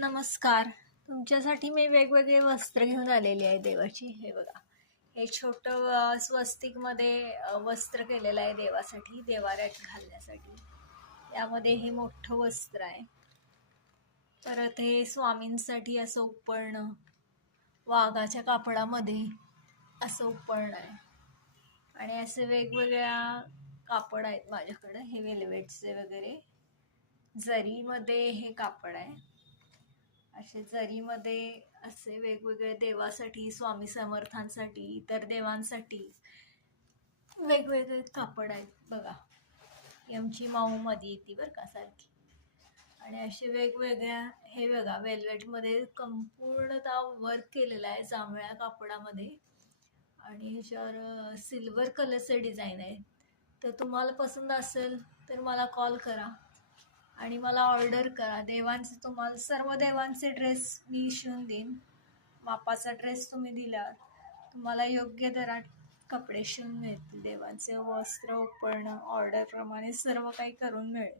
नमस्कार. तुमच्यासाठी मी वेगवेगळे वस्त्र घेऊन आलेली आहे देवाची. हे बघा, हे छोटं स्वस्तिकमध्ये वस्त्र केलेलं आहे देवासाठी, देवाऱ्यात घालण्यासाठी. यामध्ये हे मोठं वस्त्र आहे. परत हे स्वामींसाठी असं उपळणं, वाघाच्या कापडामध्ये असं उपळणं आहे. आणि असे वेगवेगळ्या कापड आहेत माझ्याकडं, हे वेल्वेटचे वगैरे. जरीमध्ये हे कापड आहे. असे जरीमध्ये असे वेगवेगळे देवासाठी, स्वामी समर्थांसाठी, इतर देवांसाठी वेगवेगळे कापड आहेत बघा. ही आमची माऊमध्ये येते बरं का सारखी. आणि असे वेगवेगळ्या, हे बघा वेल्वेटमध्ये संपूर्णतः वर्क केलेलं आहे जांभळ्या कापडामध्ये. आणि ह्याच्यावर सिल्वर कलरचे डिझाईन आहे. तर तुम्हाला पसंत असेल तर मला कॉल करा आणि मला ऑर्डर करा. देवांचे तुम्हाला सर्व देवांचे ड्रेस मी शिवून देईन. मापाचा ड्रेस तुम्ही दिल्यावर तुम्हाला योग्य दरात कपडे शिवून मिळतील. देवांचे वस्त्र उपरणं ऑर्डरप्रमाणे सर्व काही करून मिळेल.